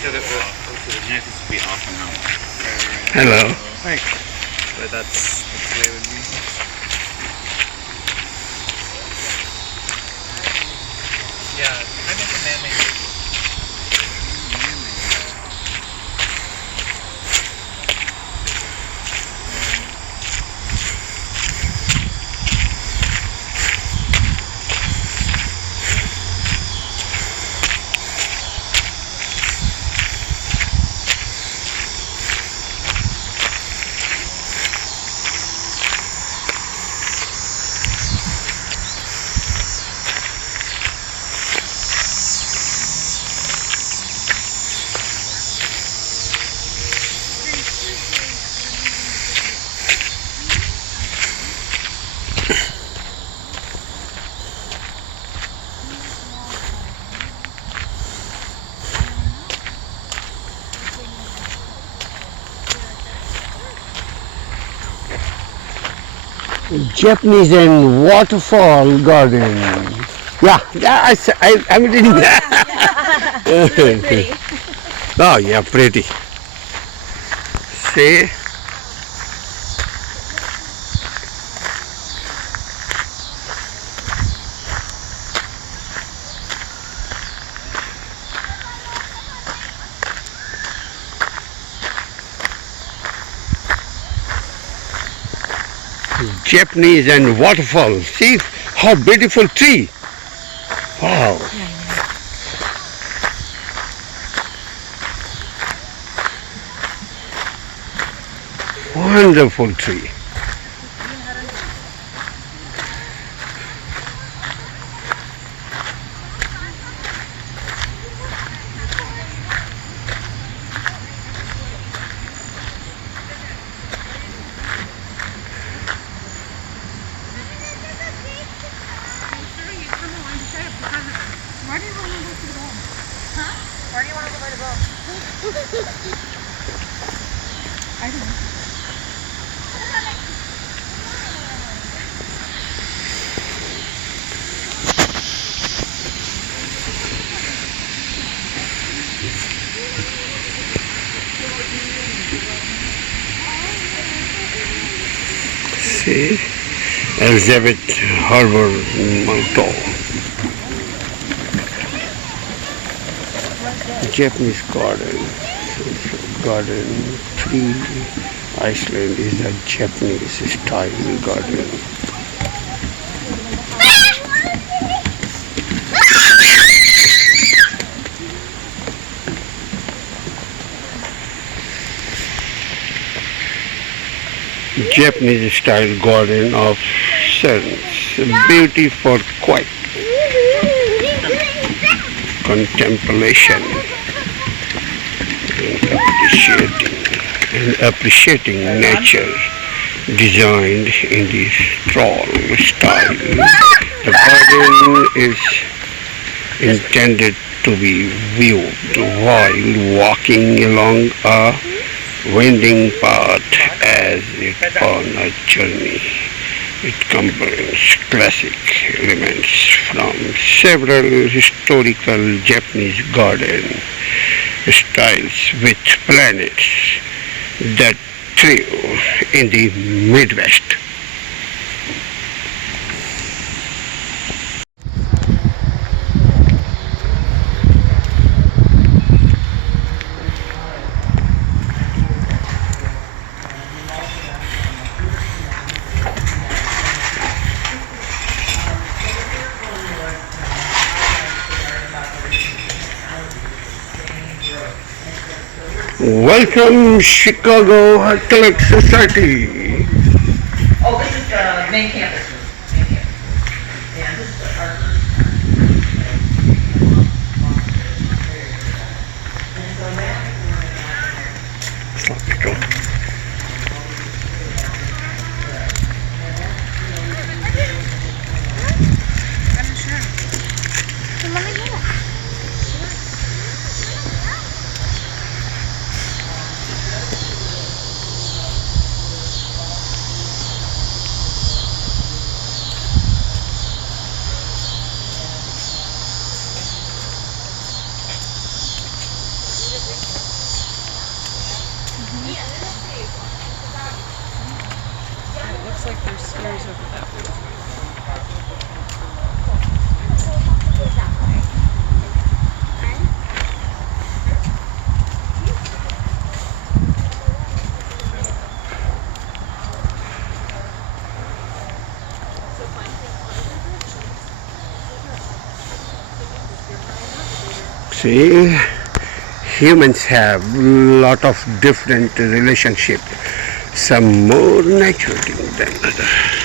So the notice will be half an hour. Hello. Right. But that's the way it would be. Yeah, I meant the man-made. Japanese and waterfall garden. Yeah, I'm reading that. Pretty. Oh, yeah, pretty. See? Japanese and waterfall. See how beautiful tree. Wow. Wonderful tree. Where do you want to go to the ball? Huh? Where do you want to go by the ball? I don't know. See? Elizabeth Harbor Motto. Japanese garden 3. Iceland is a Japanese style garden. Japanese style garden of sense, beauty for quiet contemplation and appreciating nature, designed in the stroll style. The garden is intended to be viewed while walking along a winding path as if on a journey. It combines classic elements from several historical Japanese garden styles with planets that thrive in the Midwest. Welcome, Chicago Athletic Society. Oh, this is the main campus. Main campus. Yeah, this is the art. See, humans have lot of different relationship. Some more natural than other.